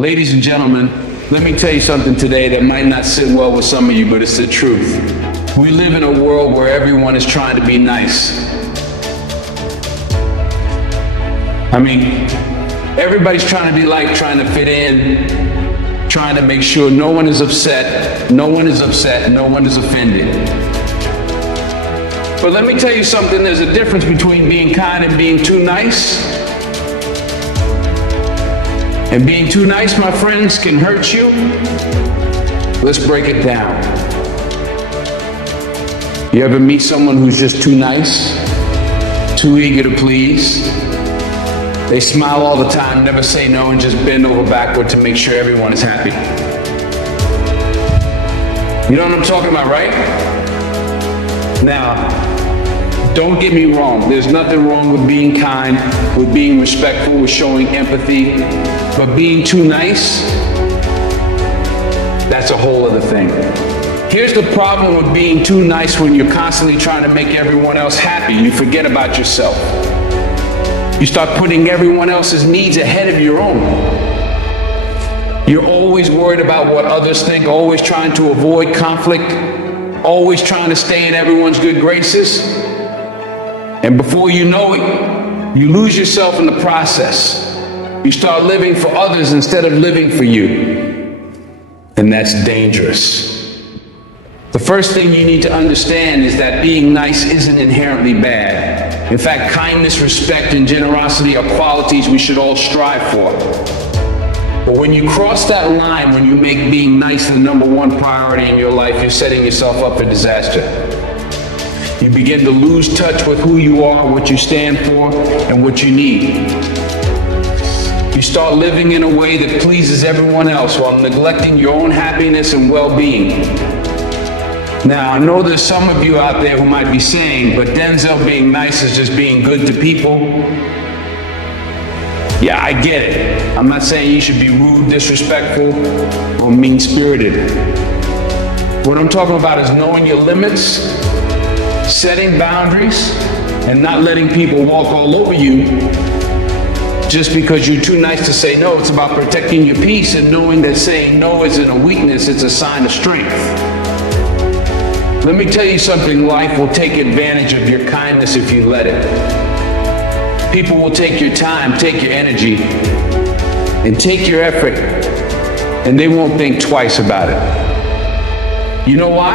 Ladies and gentlemen, let me tell you something today that might not sit well with some of you, but it's the truth. We live in a world where everyone is trying to be nice. I mean, everybody's trying to be liked, trying to fit in, trying to make sure no one is upset, no one is offended. But let me tell you something, there's a difference between being kind and being too nice. And being too nice, my friends, can hurt you. Let's break it down. You ever meet someone who's just too nice, too eager to please? They smile all the time, never say no, and just bend over backward to make sure everyone is happy. You know what I'm talking about, right? Now, don't get me wrong. There's nothing wrong with being kind, with being respectful, with showing empathy. But being too nice, that's a whole other thing. Here's the problem with being too nice when you're constantly trying to make everyone else happy. You forget about yourself. You start putting everyone else's needs ahead of your own. You're always worried about what others think, always trying to avoid conflict, always trying to stay in everyone's good graces. And before you know it, you lose yourself in the process. You start living for others instead of living for you. And that's dangerous. The first thing you need to understand is that being nice isn't inherently bad. In fact, kindness, respect, and generosity are qualities we should all strive for. But when you cross that line, when you make being nice the number one priority in your life, you're setting yourself up for disaster. You begin to lose touch with who you are, what you stand for, and what you need. You start living in a way that pleases everyone else while neglecting your own happiness and well-being. Now, I know there's some of you out there who might be saying, but Denzel, being nice is just being good to people. Yeah, I get it. I'm not saying you should be rude, disrespectful, or mean-spirited. What I'm talking about is knowing your limits, setting boundaries, and not letting people walk all over you just because you're too nice to say no. It's about protecting your peace and knowing that saying no isn't a weakness, it's a sign of strength. Let me tell you something, life will take advantage of your kindness if you let it. People will take your time, take your energy, and take your effort, and they won't think twice about it. You know why?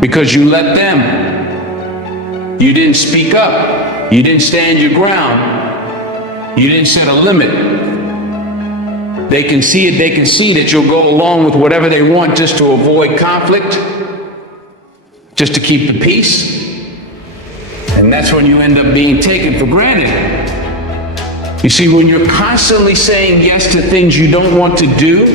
Because you let them. You didn't speak up. You didn't stand your ground. You didn't set a limit. They can see it, they can see that you'll go along with whatever they want just to avoid conflict, just to keep the peace. And that's when you end up being taken for granted. You see, when you're constantly saying yes to things you don't want to do,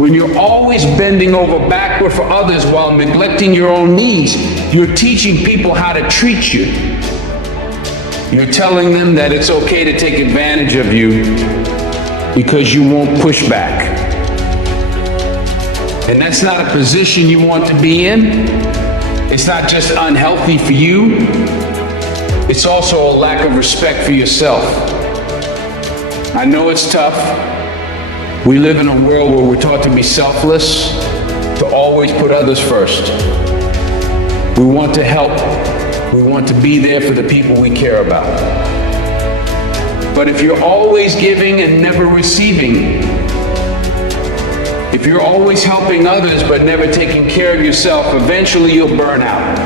when you're always bending over backward for others while neglecting your own needs, you're teaching people how to treat you. You're telling them that it's okay to take advantage of you because you won't push back. And that's not a position you want to be in. It's not just unhealthy for you. It's also a lack of respect for yourself. I know it's tough. We live in a world where we're taught to be selfless, to always put others first. We want to help. We want to be there for the people we care about. But if you're always giving and never receiving, if you're always helping others but never taking care of yourself, eventually you'll burn out.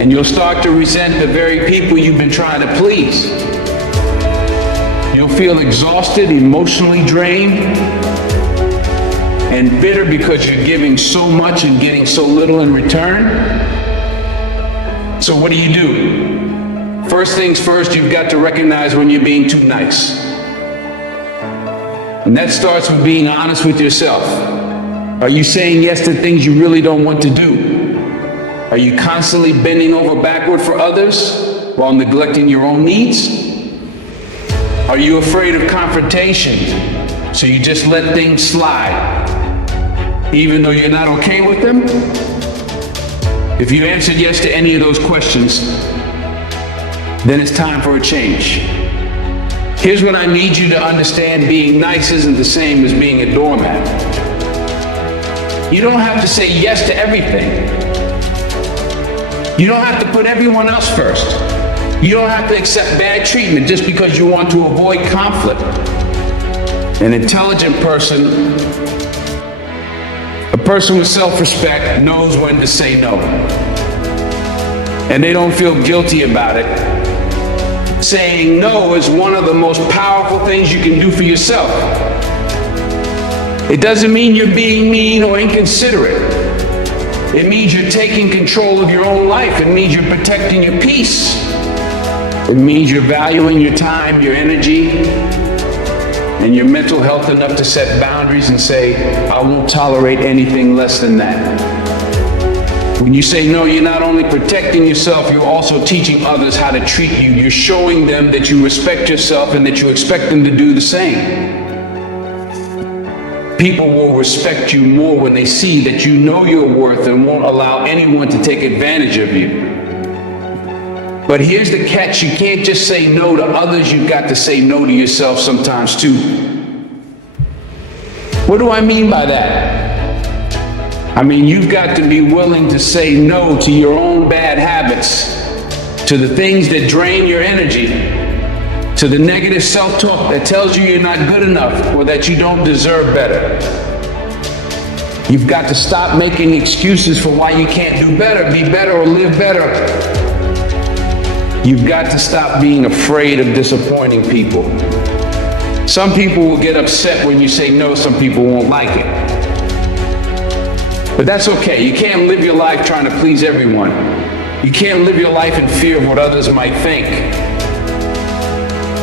And you'll start to resent the very people you've been trying to please. You'll feel exhausted, emotionally drained, and bitter because you're giving so much and getting so little in return. So what do? First things first, you've got to recognize when you're being too nice. And that starts with being honest with yourself. Are you saying yes to things you really don't want to do? Are you constantly bending over backward for others while neglecting your own needs? Are you afraid of confrontation, so you just let things slide, even though you're not okay with them? If you answered yes to any of those questions, then it's time for a change. Here's what I need you to understand. Being nice isn't the same as being a doormat. You don't have to say yes to everything. You don't have to put everyone else first. You don't have to accept bad treatment just because you want to avoid conflict. An intelligent person, a person with self-respect, knows when to say no. And they don't feel guilty about it. Saying no is one of the most powerful things you can do for yourself. It doesn't mean you're being mean or inconsiderate. It means you're taking control of your own life. It means you're protecting your peace. It means you're valuing your time, your energy, and your mental health enough to set boundaries and say, I won't tolerate anything less than that. When you say no, you're not only protecting yourself, you're also teaching others how to treat you. You're showing them that you respect yourself and that you expect them to do the same. People will respect you more when they see that you know your worth and won't allow anyone to take advantage of you. But here's the catch. You can't just say no to others. You've got to say no to yourself sometimes too. What do I mean by that? I mean, you've got to be willing to say no to your own bad habits, to the things that drain your energy, to the negative self-talk that tells you you're not good enough or that you don't deserve better. You've got to stop making excuses for why you can't do better, be better, or live better. You've got to stop being afraid of disappointing people. Some people will get upset when you say no, some people won't like it. But that's okay. You can't live your life trying to please everyone. You can't live your life in fear of what others might think.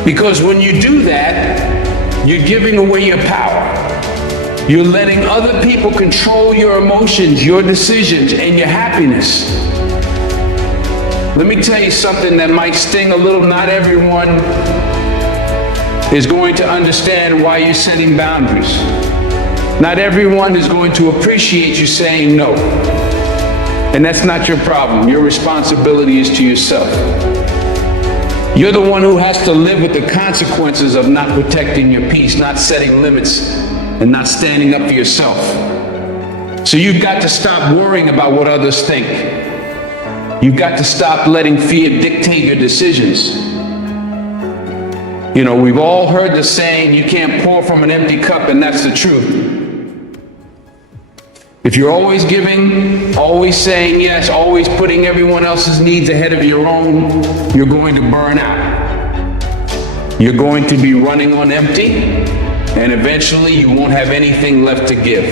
Because when you do that, you're giving away your power. You're letting other people control your emotions, your decisions, and your happiness. Let me tell you something that might sting a little. Not everyone is going to understand why you're setting boundaries. Not everyone is going to appreciate you saying no. And that's not your problem. Your responsibility is to yourself. You're the one who has to live with the consequences of not protecting your peace, not setting limits, and not standing up for yourself. So you've got to stop worrying about what others think. You've got to stop letting fear dictate your decisions. You know, we've all heard the saying, you can't pour from an empty cup, and that's the truth. If you're always giving, always saying yes, always putting everyone else's needs ahead of your own, you're going to burn out. You're going to be running on empty, and eventually you won't have anything left to give.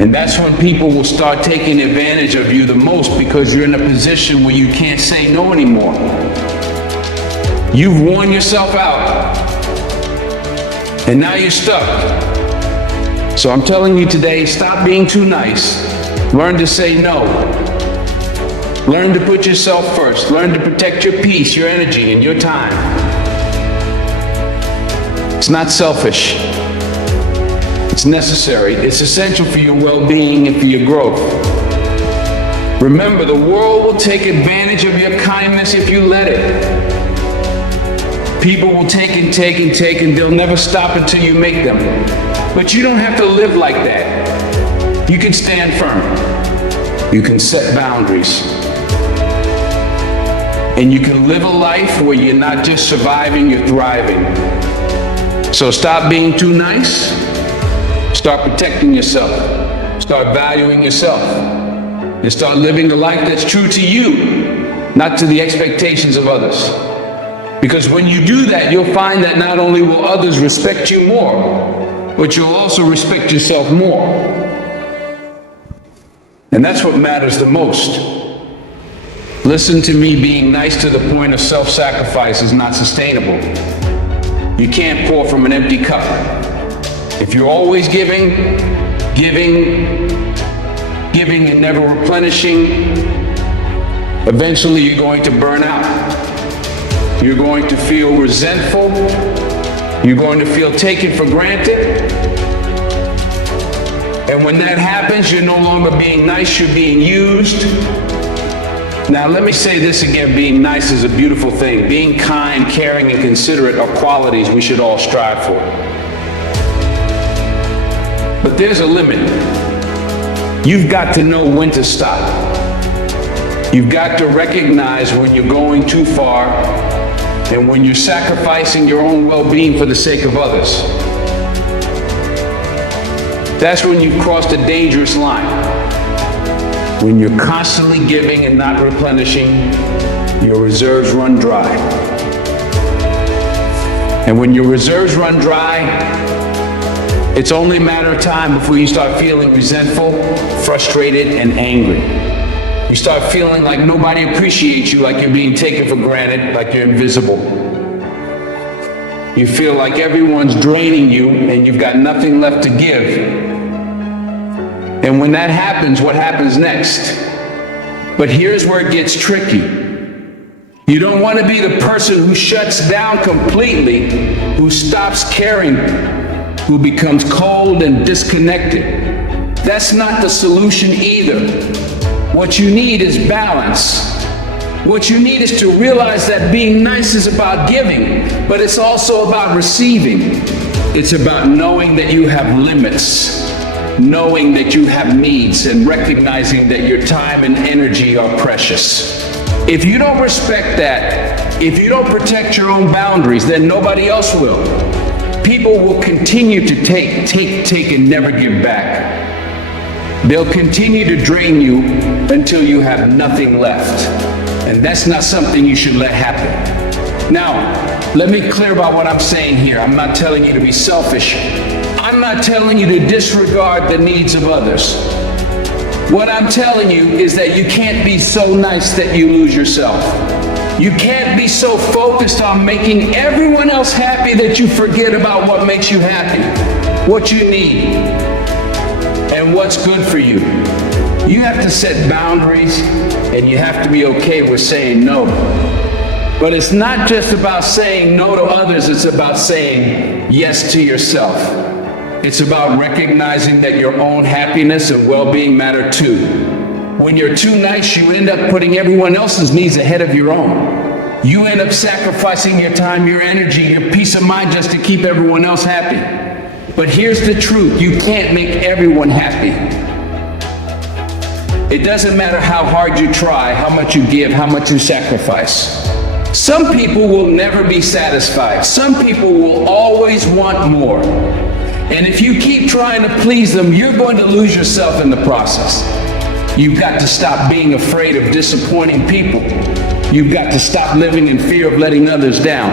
And that's when people will start taking advantage of you the most, because you're in a position where you can't say no anymore. You've worn yourself out, and now you're stuck. So I'm telling you today, stop being too nice. Learn to say no. Learn to put yourself first. Learn to protect your peace, your energy, and your time. It's not selfish. It's necessary. It's essential for your well-being and for your growth. Remember, the world will take advantage of your kindness if you let it. People will take and take and take, and they'll never stop until you make them. But you don't have to live like that. You can stand firm. You can set boundaries. And you can live a life where you're not just surviving, you're thriving. So stop being too nice. Start protecting yourself. Start valuing yourself. And start living a life that's true to you, not to the expectations of others. Because when you do that, you'll find that not only will others respect you more, but you'll also respect yourself more. And that's what matters the most. Listen to me, being nice to the point of self-sacrifice is not sustainable. You can't pour from an empty cup. If you're always giving and never replenishing, eventually you're going to burn out. You're going to feel resentful. You're going to feel taken for granted. And when that happens, you're no longer being nice, you're being used. Now, let me say this again. Being nice is a beautiful thing. Being kind, caring, and considerate are qualities we should all strive for. But there's a limit. You've got to know when to stop. You've got to recognize when you're going too far and when you're sacrificing your own well-being for the sake of others. That's when you've crossed a dangerous line. When you're constantly giving and not replenishing, your reserves run dry. And when your reserves run dry, it's only a matter of time before you start feeling resentful, frustrated, and angry. You start feeling like nobody appreciates you, like you're being taken for granted, like you're invisible. You feel like everyone's draining you and you've got nothing left to give. And when that happens, what happens next? But here's where it gets tricky. You don't want to be the person who shuts down completely, who stops caring, who becomes cold and disconnected. That's not the solution either. What you need is balance. What you need is to realize that being nice is about giving, but it's also about receiving. It's about knowing that you have limits, knowing that you have needs, and recognizing that your time and energy are precious. If you don't respect that, if you don't protect your own boundaries, then nobody else will. People will continue to take, and never give back. They'll continue to drain you until you have nothing left. And that's not something you should let happen. Now, let me be clear about what I'm saying here. I'm not telling you to be selfish. I'm not telling you to disregard the needs of others. What I'm telling you is that you can't be so nice that you lose yourself. You can't be so focused on making everyone else happy that you forget about what makes you happy, what you need, and what's good for you. You have to set boundaries, and you have to be okay with saying no. But it's not just about saying no to others, it's about saying yes to yourself. It's about recognizing that your own happiness and well-being matter too. When you're too nice, you end up putting everyone else's needs ahead of your own. You end up sacrificing your time, your energy, your peace of mind just to keep everyone else happy. But here's the truth, you can't make everyone happy. It doesn't matter how hard you try, how much you give, how much you sacrifice. Some people will never be satisfied. Some people will always want more. And if you keep trying to please them, you're going to lose yourself in the process. You've got to stop being afraid of disappointing people. You've got to stop living in fear of letting others down.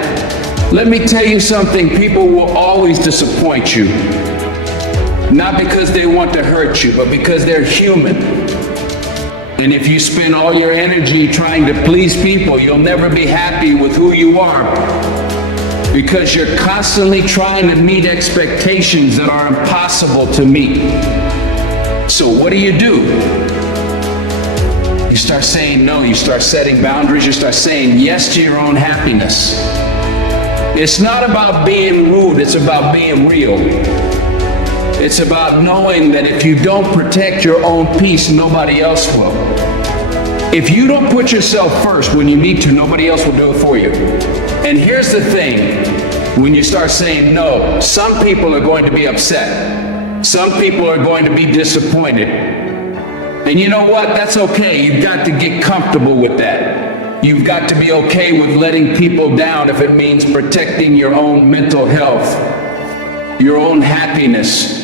Let me tell you something, people will always disappoint you. Not because they want to hurt you, but because they're human. And if you spend all your energy trying to please people, you'll never be happy with who you are. Because you're constantly trying to meet expectations that are impossible to meet. So what do? You start saying no, you start setting boundaries, you start saying yes to your own happiness. It's not about being rude, it's about being real. It's about knowing that if you don't protect your own peace, nobody else will. If you don't put yourself first when you need to, nobody else will do it for you. And here's the thing, when you start saying no, some people are going to be upset. Some people are going to be disappointed. And you know what? That's okay. You've got to get comfortable with that. You've got to be okay with letting people down if it means protecting your own mental health, your own happiness,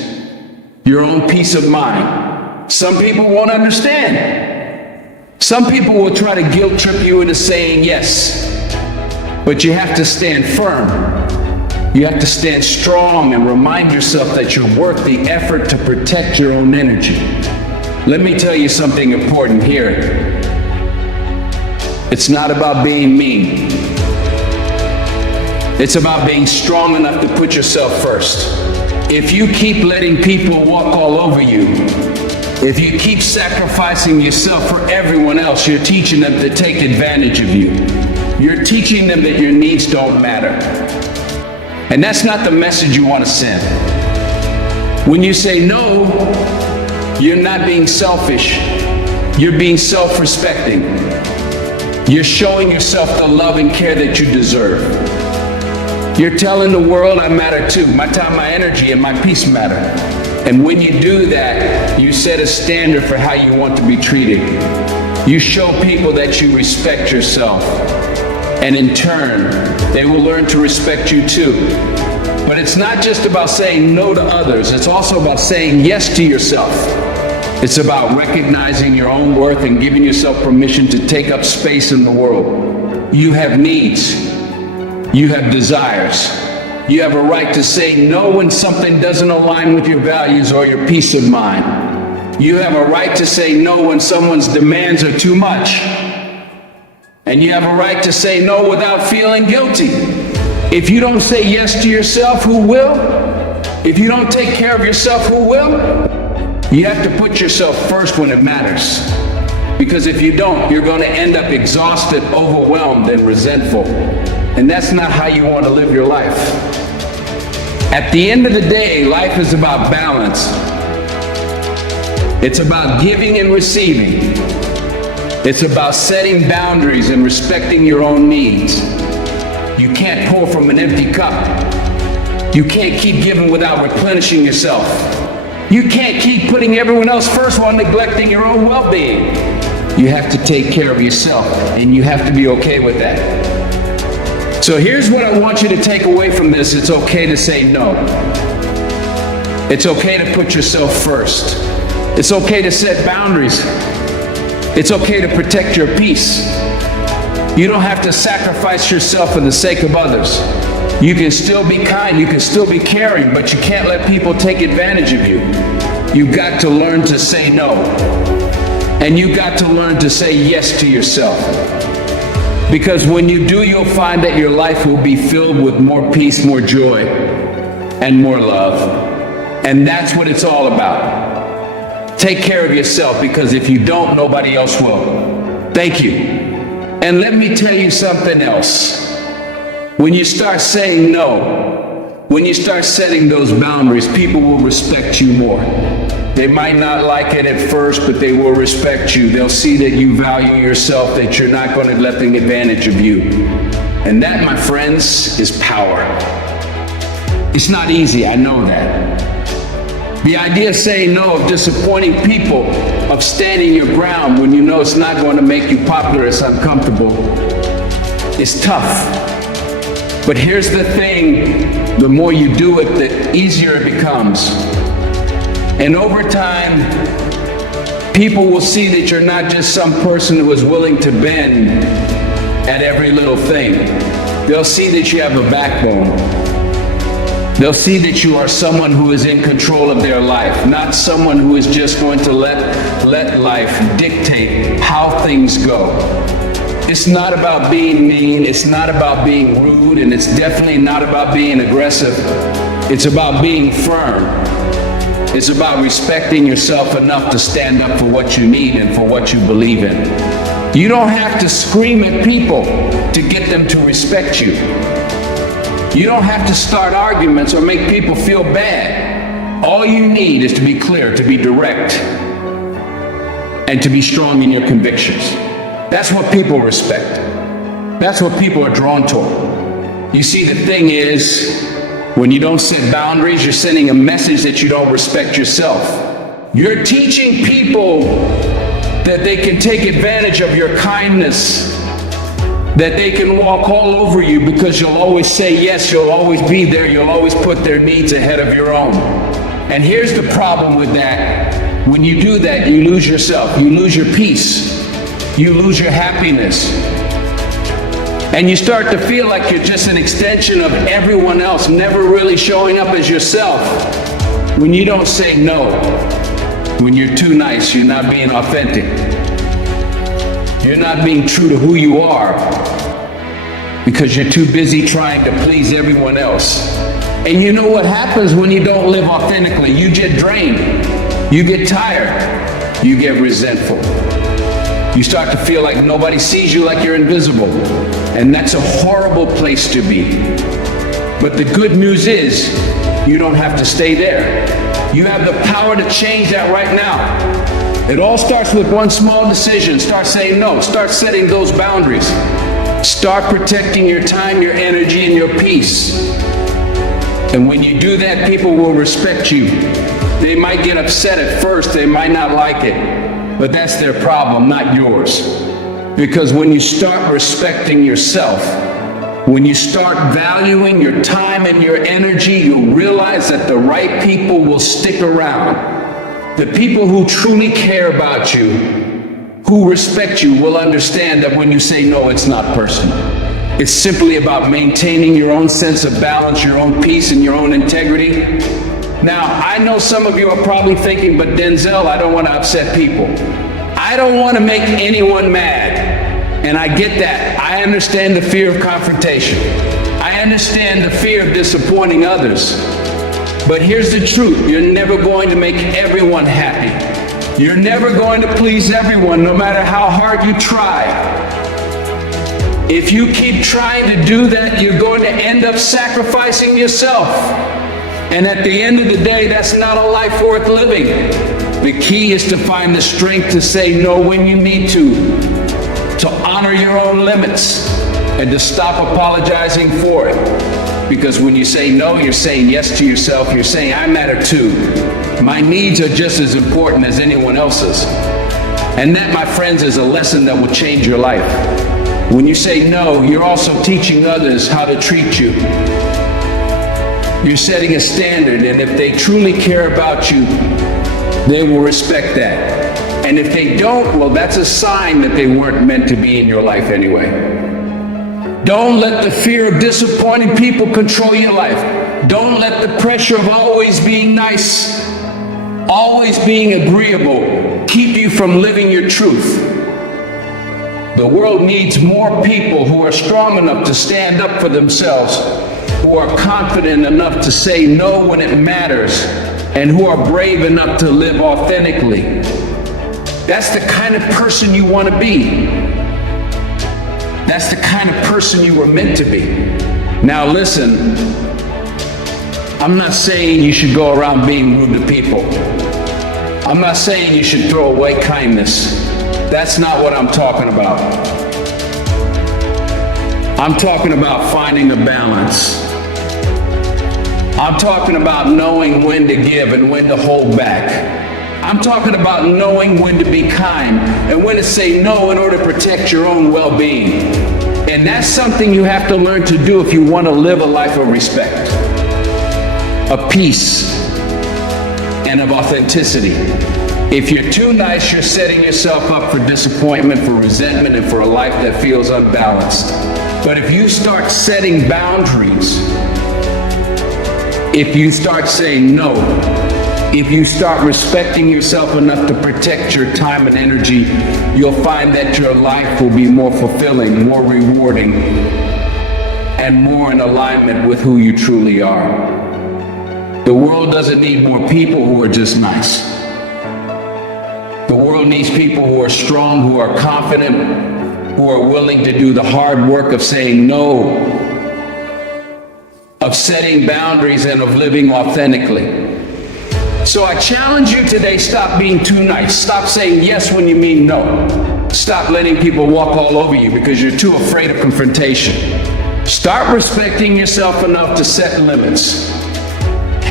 your own peace of mind. Some people won't understand. Some people will try to guilt trip you into saying yes. But you have to stand firm. You have to stand strong and remind yourself that you're worth the effort to protect your own energy. Let me tell you something important here. It's not about being mean. It's about being strong enough to put yourself first. If you keep letting people walk all over you, if you keep sacrificing yourself for everyone else, you're teaching them to take advantage of you. You're teaching them that your needs don't matter. And that's not the message you want to send. When you say no, you're not being selfish. You're being self-respecting. You're showing yourself the love and care that you deserve. You're telling the world I matter too. My time, my energy, and my peace matter. And when you do that, you set a standard for how you want to be treated. You show people that you respect yourself. And in turn, they will learn to respect you too. But it's not just about saying no to others. It's also about saying yes to yourself. It's about recognizing your own worth and giving yourself permission to take up space in the world. You have needs. You have desires. You have a right to say no when something doesn't align with your values or your peace of mind. You have a right to say no when someone's demands are too much. And you have a right to say no without feeling guilty. If you don't say yes to yourself, who will? If you don't take care of yourself, who will? You have to put yourself first when it matters. Because if you don't, you're going to end up exhausted, overwhelmed, and resentful. And that's not how you want to live your life. At the end of the day, life is about balance. It's about giving and receiving. It's about setting boundaries and respecting your own needs. You can't pour from an empty cup. You can't keep giving without replenishing yourself. You can't keep putting everyone else first while neglecting your own well-being. You have to take care of yourself, and you have to be okay with that. So here's what I want you to take away from this. It's okay to say no. It's okay to put yourself first. It's okay to set boundaries. It's okay to protect your peace. You don't have to sacrifice yourself for the sake of others. You can still be kind, you can still be caring, but you can't let people take advantage of you. You've got to learn to say no. And you've got to learn to say yes to yourself. Because when you do, you'll find that your life will be filled with more peace, more joy, and more love. And that's what it's all about. Take care of yourself, because if you don't, nobody else will. Thank you. And let me tell you something else. When you start saying no, when you start setting those boundaries, people will respect you more. They might not like it at first, but they will respect you. They'll see that you value yourself, that you're not going to let them take advantage of you. And that, my friends, is power. It's not easy, I know that. The idea of saying no, of disappointing people, of standing your ground when you know it's not going to make you popular, it's uncomfortable, is tough. But here's the thing, the more you do it, the easier it becomes. And over time, people will see that you're not just some person who is willing to bend at every little thing. They'll see that you have a backbone. They'll see that you are someone who is in control of their life, not someone who is just going to let life dictate how things go. It's not about being mean, it's not about being rude, and it's definitely not about being aggressive. It's about being firm. It's about respecting yourself enough to stand up for what you need and for what you believe in. You don't have to scream at people to get them to respect you. You don't have to start arguments or make people feel bad. All you need is to be clear, to be direct, and to be strong in your convictions. That's what people respect. That's what people are drawn toward. You see, the thing is, when you don't set boundaries, you're sending a message that you don't respect yourself. You're teaching people that they can take advantage of your kindness, that they can walk all over you because you'll always say yes, you'll always be there, you'll always put their needs ahead of your own. And here's the problem with that. When you do that, you lose yourself, you lose your peace, you lose your happiness. And you start to feel like you're just an extension of everyone else, never really showing up as yourself. When you don't say no, when you're too nice, you're not being authentic. You're not being true to who you are because you're too busy trying to please everyone else. And you know what happens when you don't live authentically? You get drained, you get tired, you get resentful. You start to feel like nobody sees you, like you're invisible. And that's a horrible place to be. But the good news is, you don't have to stay there. You have the power to change that right now. It all starts with one small decision. Start saying no. Start setting those boundaries. Start protecting your time, your energy, and your peace. And when you do that, people will respect you. They might get upset at first. They might not like it. But that's their problem, not yours. Because when you start respecting yourself, when you start valuing your time and your energy, you'll realize that the right people will stick around. The people who truly care about you, who respect you, will understand that when you say no, it's not personal. It's simply about maintaining your own sense of balance, your own peace, and your own integrity. Now, I know some of you are probably thinking, but Denzel, I don't want to upset people. I don't want to make anyone mad. And I get that. I understand the fear of confrontation. I understand the fear of disappointing others. But here's the truth. You're never going to make everyone happy. You're never going to please everyone, no matter how hard you try. If you keep trying to do that, you're going to end up sacrificing yourself. And at the end of the day, that's not a life worth living. The key is to find the strength to say no when you need to honor your own limits, and to stop apologizing for it. Because when you say no, you're saying yes to yourself. You're saying, I matter too. My needs are just as important as anyone else's. And that, my friends, is a lesson that will change your life. When you say no, you're also teaching others how to treat you. You're setting a standard, and if they truly care about you, they will respect that. And if they don't, well, that's a sign that they weren't meant to be in your life anyway. Don't let the fear of disappointing people control your life. Don't let the pressure of always being nice, always being agreeable, keep you from living your truth. The world needs more people who are strong enough to stand up for themselves, who are confident enough to say no when it matters, and who are brave enough to live authentically. That's the kind of person you want to be. That's the kind of person you were meant to be. Now listen, I'm not saying you should go around being rude to people. I'm not saying you should throw away kindness. That's not what I'm talking about. I'm talking about finding a balance. I'm talking about knowing when to give and when to hold back. I'm talking about knowing when to be kind and when to say no in order to protect your own well-being. And that's something you have to learn to do if you want to live a life of respect, of peace, and of authenticity. If you're too nice, you're setting yourself up for disappointment, for resentment, and for a life that feels unbalanced. But if you start setting boundaries, if you start saying no, if you start respecting yourself enough to protect your time and energy, you'll find that your life will be more fulfilling, more rewarding, and more in alignment with who you truly are. The world doesn't need more people who are just nice. The world needs people who are strong, who are confident, who are willing to do the hard work of saying no, of setting boundaries, and of living authentically. So I challenge you today, stop being too nice. Stop saying yes when you mean no. Stop letting people walk all over you because you're too afraid of confrontation. Start respecting yourself enough to set limits.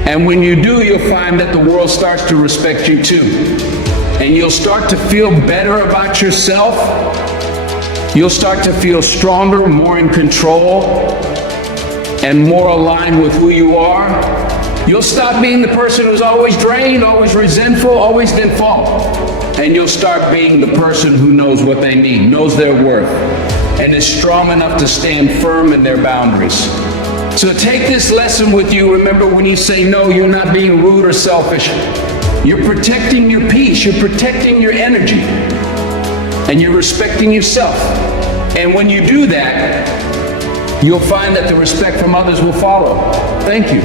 And when you do, you'll find that the world starts to respect you too. And you'll start to feel better about yourself. You'll start to feel stronger, more in control, and more aligned with who you are. You'll stop being the person who's always drained, always resentful, always in fault. And you'll start being the person who knows what they need, knows their worth, and is strong enough to stand firm in their boundaries. So take this lesson with you. Remember, when you say no, you're not being rude or selfish. You're protecting your peace, you're protecting your energy, and you're respecting yourself. And when you do that, you'll find that the respect from others will follow. Thank you.